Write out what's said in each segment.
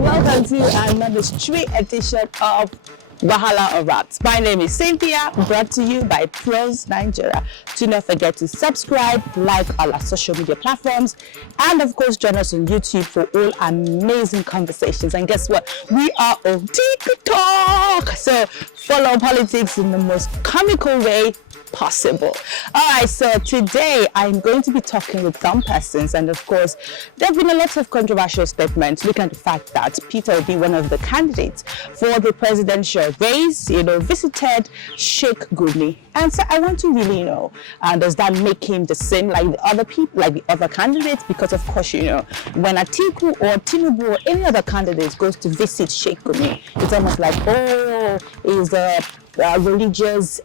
welcome to another street edition of Wahala or Raps. My name is Cynthia, brought to you by Pros Nigeria. Do not forget to subscribe, like all our social media platforms, and of course join us on YouTube for all amazing conversations. And guess what? We are on TikTok, so follow politics in the most comical way possible. All right, so today I'm going to be talking with some persons, and of course there have been a lot of controversial statements looking at the fact that Peter Obi, one of the candidates for the presidential race, visited Sheikh Gumi. And so I want to really know, does that make him the same like the other people, like the other candidates? Because of course, when Atiku or Tinubu or any other candidate goes to visit Sheikh Gumi, it's almost like, oh, is a religious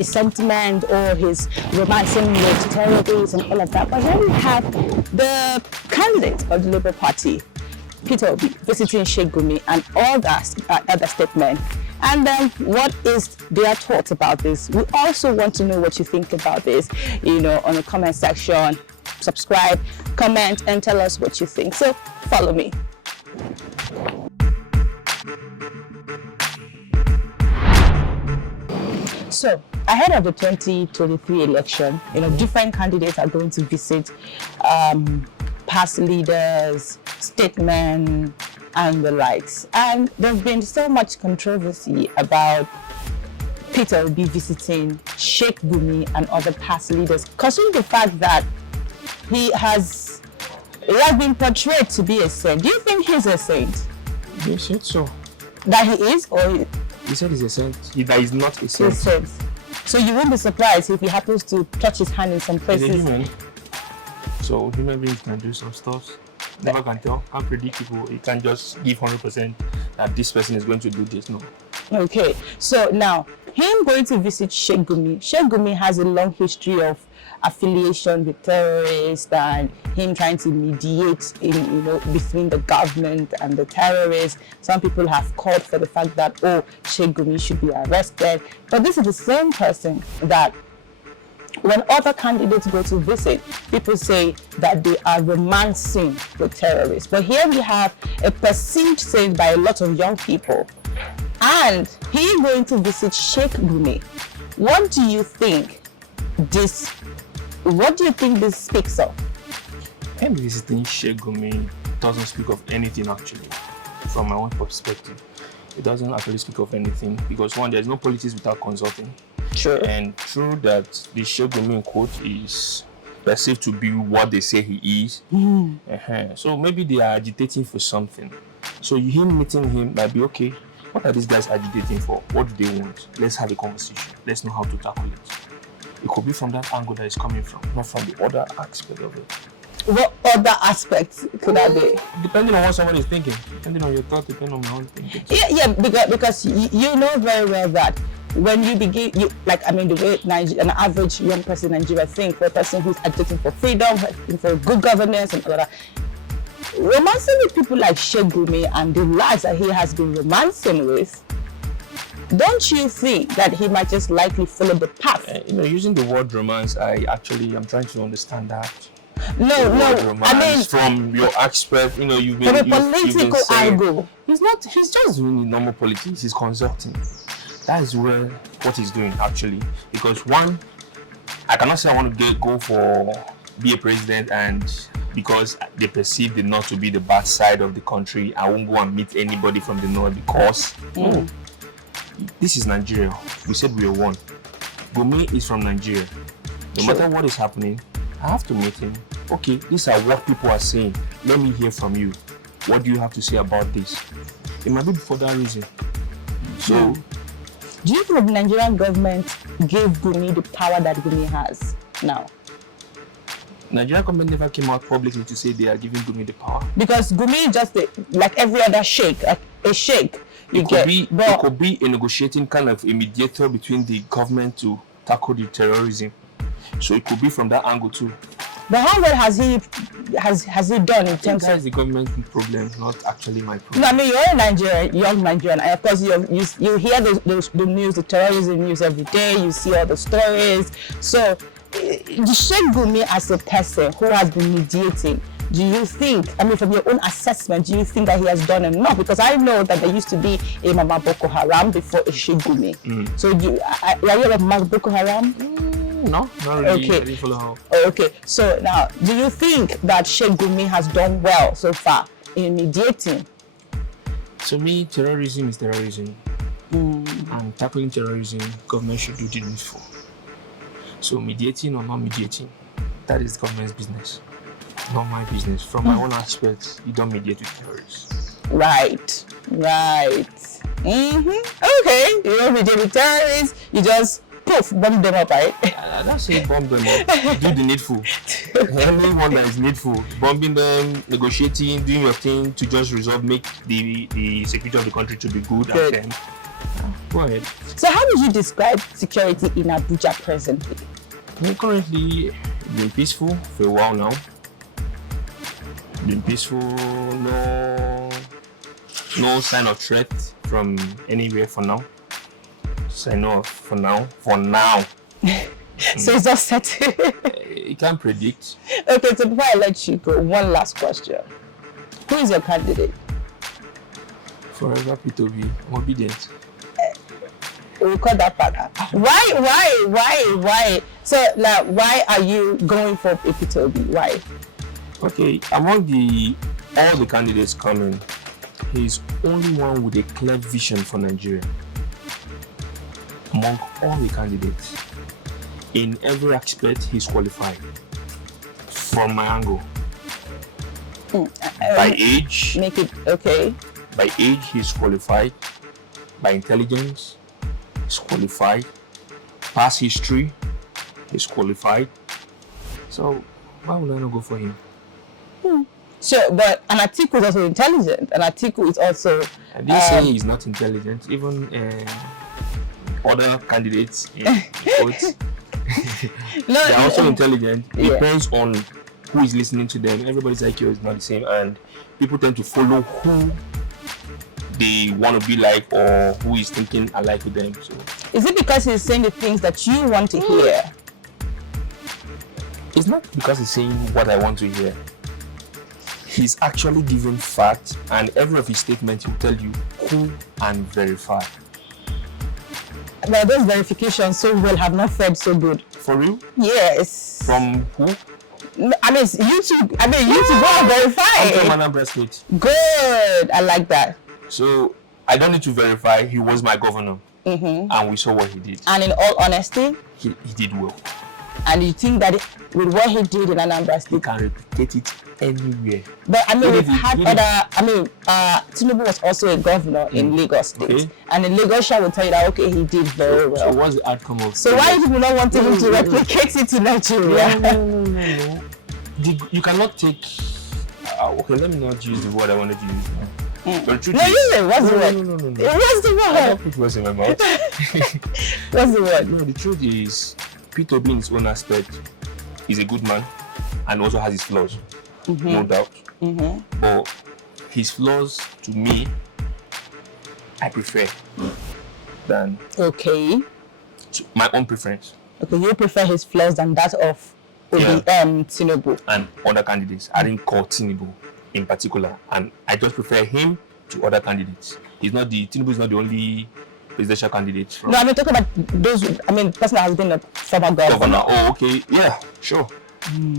sentiment, or his romancing with terrorists and all of that. But then we have the candidate of the Labour Party, Peter Obi, visiting Sheikh Gumi, and all that other statement. And then what is their thoughts about this? We also want to know what you think about this, on the comment section. Subscribe, comment, and tell us what you think. So follow me. So, ahead of the 2023 election, different candidates are going to visit past leaders, statesmen, and the likes. And there's been so much controversy about Peter Obi visiting Sheikh Gumi and other past leaders, considering the fact that he has been portrayed to be a saint. Do you think he's a saint? You said so. That he is, or he said he's a saint. That he's not a saint. So you won't be surprised if he happens to touch his hand in some places. He's a human. So human beings can do some stuff. Never can tell. Can't predict people. You can't just give 100% that this person is going to do this. No. Okay. So now, him going to visit Sheikh Gumi. Sheikh Gumi has a long history of affiliation with terrorists, and him trying to mediate between the government and the terrorists. Some people have called for the fact that Sheikh Gumi should be arrested. But this is the same person that when other candidates go to visit, people say that they are romancing with terrorists. But here we have a perceived saint by a lot of young people, and he going to visit Sheikh Gumi. What do you think this speaks of? Him visiting Sheikh Gumi doesn't speak of anything, actually, from my own perspective. It doesn't actually speak of anything because, one, there's no politics without consulting. Sure. And true that the Sheikh Gumi in quote is perceived to be what they say he is. So maybe they are agitating for something. So him meeting him might be, okay, what are these guys agitating for? What do they want? Let's have a conversation. Let's know how to tackle it. It could be from that angle that it's coming from, not from the other aspect of it. What other aspects could that be? Depending on what someone is thinking, depending on your thought, depending on my own thinking. Yeah, because you know very well that when you begin, the way an average young person in Nigeria thinks, for a person who's agitating for freedom, for good governance and all that, romancing with people like Sheikh Gumi and the lives that he has been romancing with, don't you think that he might just likely follow the path? Using the word romance, I'm trying to understand that. No, romance, from your aspect, you've been from a political angle. He's just doing normal politics. He's consulting. That is what he's doing, actually. Because one, I cannot say I want to be a president, and because they perceive the north to be the bad side of the country, I won't go and meet anybody from the north because this is Nigeria. We said we are one. Gumi is from Nigeria. No matter what is happening, I have to meet him. Okay, these are what people are saying. Let me hear from you. What do you have to say about this? It might be for that reason. So, do you think the Nigerian government gave Gumi the power that Gumi has now? Nigerian government never came out publicly to say they are giving Gumi the power. Because Gumi is just like every other sheikh, a sheikh. It could be a negotiating kind of a mediator between the government to tackle the terrorism. So it could be from that angle too. But how well has he done in terms of the government problem, not actually my problem? No, I mean, you're a Nigerian, young Nigerian, and of course you hear the news, the terrorism news every day. You see all the stories. So the Sheikh Gumi as a person who has been mediating, do you think, I mean, from your own assessment, do you think that he has done enough? Because I know that there used to be a Mama Boko Haram before a Sheikh Gumi. So are you aware of Mama Boko Haram? No, not really. Okay. I didn't follow how. Oh, okay. So now, do you think that Sheikh Gumi has done well so far in mediating? To me, terrorism is terrorism. And tackling terrorism, government should do the needful. So mediating or not mediating, that is the government's business, not my business. From my own aspect, you don't mediate with terrorists. Right. Okay. You don't mediate with terrorists, you just bomb them up, right? I don't say bomb them up. Do the needful. Anyone that is needful, bombing them, negotiating, doing your thing to just resolve, make the security of the country to be good. And then go ahead. So how would you describe security in Abuja presently? Currently, it's been peaceful for a while now. Been peaceful, no sign of threat from anywhere for now. Sign off for now. So it's just set. You can't predict. Okay, so before I let you go, one last question. Who is your candidate? Forever P2B, obedient. We'll call that part. Why? So, like, why are you going for Epitobi? Why? Okay, among all the candidates coming, he's only one with a clear vision for Nigeria. Among all the candidates, in every aspect, he's qualified. From my angle, by age, make it okay. By age, he's qualified. By intelligence, he's qualified. Past history, he's qualified. So why would I not go for him? Sure, but an Atiku is also intelligent. An Atiku is also. I didn't say he's not intelligent. Even other candidates in votes, they're also intelligent. It depends on who is listening to them. Everybody's IQ is not the same, and people tend to follow who they want to be like or who is thinking alike with them. So, is it because he's saying the things that you want to hear? It's not because he's saying what I want to hear. He's actually giving facts, and every of his statements will tell you who and verify. Well, those verifications so well have not fared so good. For real? Yes. From who? I mean, YouTube go and verify. I'm from Anambra State. Good. I like that. So I don't need to verify. He was my governor, and we saw what he did. And in all honesty, he did well. And you think that with what he did in Anambra State, he can replicate it anywhere. But I mean, we've had other. I mean, Tinubu was also a governor in Lagos State, and in Lagos, will tell you that he did very well. So what's the outcome of? So why do people not want him to replicate it in Nigeria? No. You cannot take. Okay, let me not use the word I wanted to use. But the truth is, what's the word? No. What's the word? I don't put words in my mouth. What's the word? No, the truth is, Peter in his own aspect is a good man and also has his flaws, no doubt. But his flaws, to me, I prefer than my own preference. Okay, you prefer his flaws than that of Tinubu and other candidates. I didn't call Tinubu in particular, and I just prefer him to other candidates. Tinubu is not the only presidential candidate. No, I mean talking about those. I mean, person that has been a former governor. Oh, okay, yeah, sure.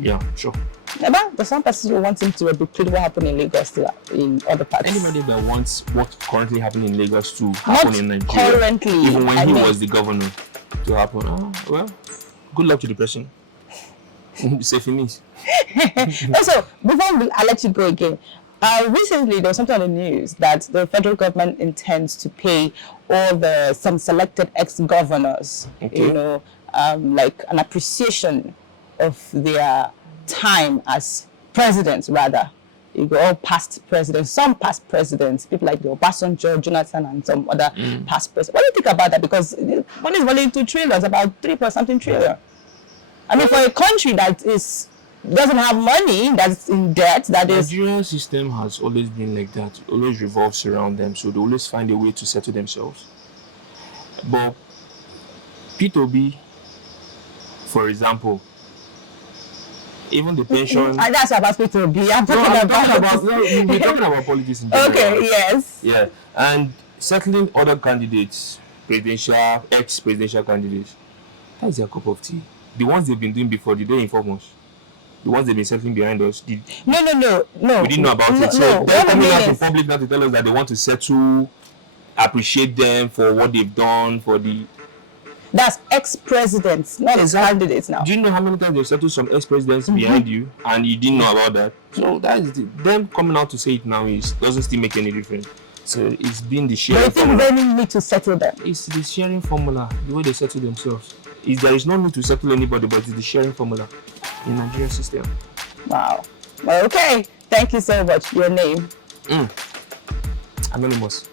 Yeah, sure. But some persons who want him to replicate what happened in Lagos in other parts. Anybody that wants what currently happening in Lagos to happen in Nigeria, currently, even when he was the governor, to happen. Well, good luck to the person. Say finish. Also, before I let you go again, recently there was something on the news that the federal government intends to pay all some selected ex-governors, like an appreciation of their time as presidents, rather. You go all past presidents, some past presidents, people like the Obasanjo, Jonathan, and some other past presidents. What do you think about that? Because money is only 2 trillion, about 3.something trillion. I mean, for a country that doesn't have money, that's in debt, that is... The Nigerian system has always been like that. It always revolves around them, so they always find a way to settle themselves. But P2B, for example, even the pension. And that's what I'm asking to be. I'm talking about. We're talking about politics in general. Okay, yes. Yeah, and settling other candidates, ex-presidential candidates, that's their cup of tea. The ones they've been doing before, did they inform us? The ones they've been settling behind us, No. we didn't know about it. So they're coming out to public now to tell us that they want to settle, appreciate them for what they've done for the. That's ex-presidents, not candidates now. Do you know how many times they've settled some ex-presidents behind you and you didn't know about that? So them coming out to say it now doesn't still make any difference. So it's been the sharing formula. But you think they need to settle them? It's the sharing formula, the way they settle themselves. There is no need to settle anybody, but it's the sharing formula in the Nigerian system. Wow. Well, okay. Thank you so much. Your name? Anonymous.